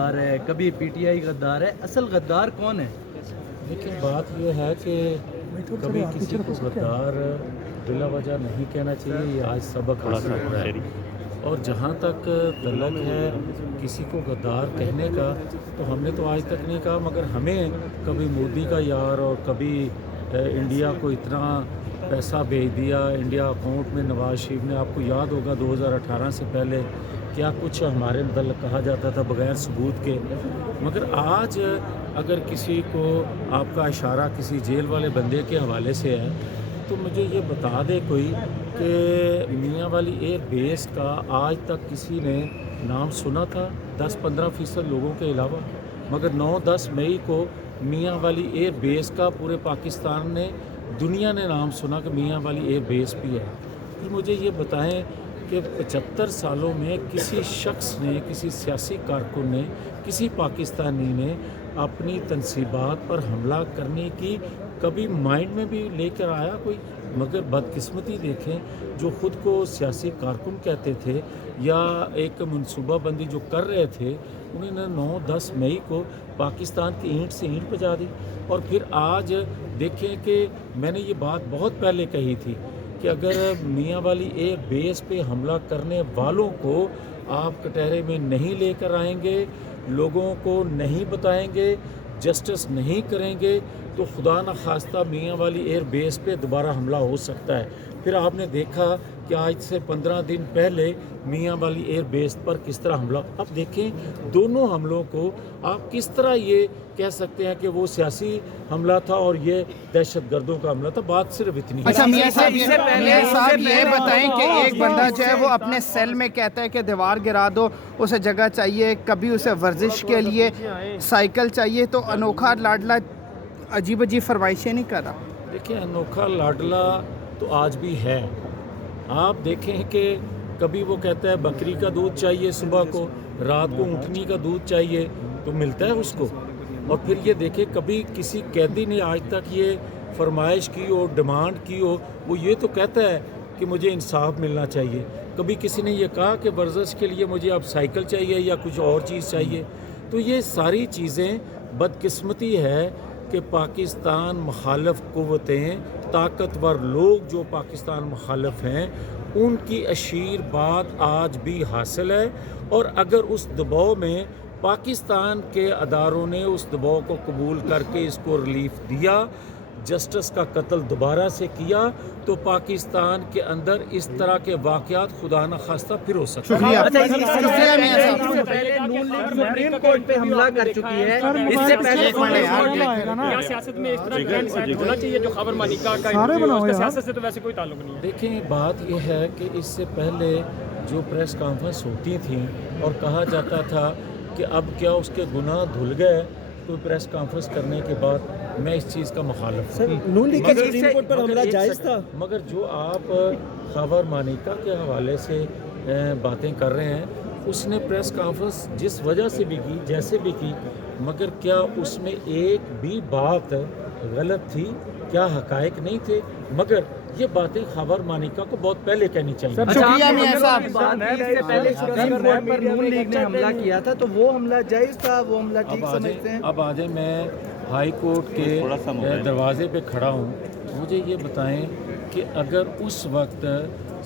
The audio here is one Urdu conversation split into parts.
غدار ہے، کبھی پی ٹی آئی غدار ہے، اصل غدار کون ہے؟ لیکن بات یہ ہے کہ کبھی کسی کو غدار بلا وجہ نہیں کہنا چاہیے، یہ آج سبق حاصل ہو رہا ہے۔ اور جہاں تک تعلق ہے کسی کو غدار کہنے کا، تو ہم نے تو آج تک نہیں کہا، مگر ہمیں کبھی مودی کا یار اور کبھی انڈیا کو اتنا پیسہ بھیج دیا انڈیا اکاؤنٹ میں، نواز شریف نے، آپ کو یاد ہوگا 2018 سے پہلے کیا کچھ ہمارے متعلق کہا جاتا تھا بغیر ثبوت کے۔ مگر آج اگر کسی کو آپ کا اشارہ کسی جیل والے بندے کے حوالے سے ہے تو مجھے یہ بتا دے کوئی کہ میاں والی ایئر بیس کا آج تک کسی نے نام سنا تھا 10-15% لوگوں کے علاوہ؟ مگر 9-10 مئی کو میاں والی ایئر بیس کا پورے پاکستان نے، دنیا نے نام سنا کہ میاں والی ایئر بیس بھی ہے۔ پھر مجھے یہ بتائیں کہ 75 سالوں میں کسی شخص نے، کسی سیاسی کارکن نے، کسی پاکستانی نے اپنی تنصیبات پر حملہ کرنے کی کبھی مائنڈ میں بھی لے کر آیا کوئی؟ مگر بدقسمتی دیکھیں، جو خود کو سیاسی کارکن کہتے تھے یا ایک منصوبہ بندی جو کر رہے تھے، انہوں نے 9-10 مئی کو پاکستان کی اینٹ سے اینٹ بجا دی۔ اور پھر آج دیکھیں کہ میں نے یہ بات بہت پہلے کہی تھی کہ اگر میاں والی ایئر بیس پہ حملہ کرنے والوں کو آپ کٹہرے میں نہیں لے کر آئیں گے، لوگوں کو نہیں بتائیں گے، جسٹس نہیں کریں گے، تو خدا نخواستہ میاں والی ایئر بیس پہ دوبارہ حملہ ہو سکتا ہے۔ پھر آپ نے دیکھا کہ آج سے 15 دن پہلے میاں والی ایئر بیس پر کس طرح حملہ۔ اب دیکھیں دونوں حملوں کو آپ کس طرح یہ کہہ سکتے ہیں کہ وہ سیاسی حملہ تھا اور یہ دہشت گردوں کا حملہ تھا؟ بات صرف اتنی ہے۔ اچھا میاں صاحب یہ بتائیں کہ ایک بندہ جو ہے وہ اپنے سیل میں کہتا ہے کہ دیوار گرا دو، اسے جگہ چاہیے، کبھی اسے ورزش کے لیے سائیکل چاہیے، تو انوکھا لاڈلا عجیب عجیب فرمائشیں نہیں کر رہا؟ دیکھیں انوکھا لاڈلا تو آج بھی ہے۔ آپ دیکھیں کہ کبھی وہ کہتا ہے بکری کا دودھ چاہیے صبح کو، رات کو اونٹنی کا دودھ چاہیے، تو ملتا ہے اس کو۔ اور پھر یہ دیکھیں کبھی کسی قیدی نے آج تک یہ فرمائش کی ہو، ڈیمانڈ کی ہو، وہ یہ تو کہتا ہے کہ مجھے انصاف ملنا چاہیے۔ کبھی کسی نے یہ کہا کہ ورزش کے لیے مجھے اب سائیکل چاہیے یا کچھ اور چیز چاہیے؟ تو یہ ساری چیزیں بدقسمتی ہے کہ پاکستان مخالف قوتیں، طاقتور لوگ جو پاکستان مخالف ہیں، ان کی اشیر بات آج بھی حاصل ہے۔ اور اگر اس دباؤ میں پاکستان کے اداروں نے اس دباؤ کو قبول کر کے اس کو ریلیف دیا، جسٹس کا قتل دوبارہ سے کیا، تو پاکستان کے اندر اس طرح کے واقعات خدا نخواستہ پھر ہو سکتے ہیں۔ سپریم کورٹ پہ حملہ کر چکی ہے، اس سے پہلے کیا سیاست میں اس طرح ٹرینڈ سیٹ ہونا چاہیے جو خبر مانیکا کا انٹرویو ہے، اس کا سیاست سے تو ویسے کوئی تعلق نہیں ہے؟ دیکھیں بات یہ ہے کہ اس سے پہلے جو پریس کانفرنس ہوتی تھیں اور کہا جاتا تھا کہ اب کیا اس کے گناہ دھل گئے کوئی پریس کانفرنس کرنے کے بعد، میں اس چیز کا مخالف ہوں۔ مگر جو آپ خبر مانیکا کے حوالے سے باتیں کر رہے ہیں، اس نے پریس کانفرنس جس وجہ سے بھی کی، جیسے بھی کی، مگر کیا اس میں ایک بھی بات غلط تھی؟ کیا حقائق نہیں تھے؟ مگر یہ باتیں خبر مانیکا کو بہت پہلے کہنی چاہیے۔ سپریم کورٹ پر نون لیگ نے حملہ کیا تھا، تو وہ حملہ جائز تھا، وہ حملہ ٹھیک سمجھتے ہیں؟ اب آج میں ہائی کورٹ کے دروازے پہ کھڑا ہوں، مجھے یہ بتائیں کہ اگر اس وقت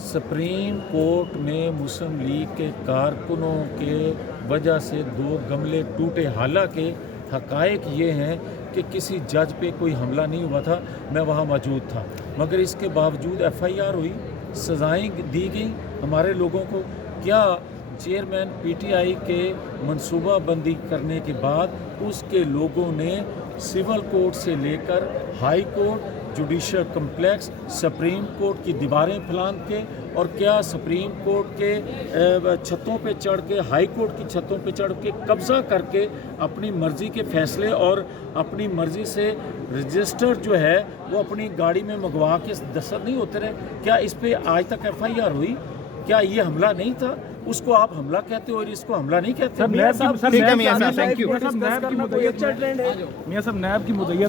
سپریم کورٹ میں مسلم لیگ کے کارکنوں کے وجہ سے 2 گملے ٹوٹے، حالانکہ حقائق یہ ہیں کہ کسی جج پہ کوئی حملہ نہیں ہوا تھا، میں وہاں موجود تھا، مگر اس کے باوجود FIR ہوئی، سزائیں دی گئیں ہمارے لوگوں کو۔ کیا چیئرمین PTI کے منصوبہ بندی کرنے کے بعد اس کے لوگوں نے سول کورٹ سے لے کر high court, judicial complex, supreme court کی دیواریں پھلان کے، اور کیا سپریم کورٹ کے چھتوں پہ چڑھ کے، ہائی کورٹ کی چھتوں پہ چڑھ کے قبضہ کر کے اپنی مرضی کے فیصلے اور اپنی مرضی سے رجسٹر جو ہے وہ اپنی گاڑی میں منگوا کے دستخط نہیں ہوتے رہے؟ کیا اس پہ آج تک FIR ہوئی؟ کیا یہ حملہ نہیں تھا؟ اس کو آپ حملہ کہتے ہو اور اس کو حملہ نہیں کہتے؟ ٹھیک ہے میاں صاحب، تھینک یو۔ میاں صاحب نیب کی مدعیت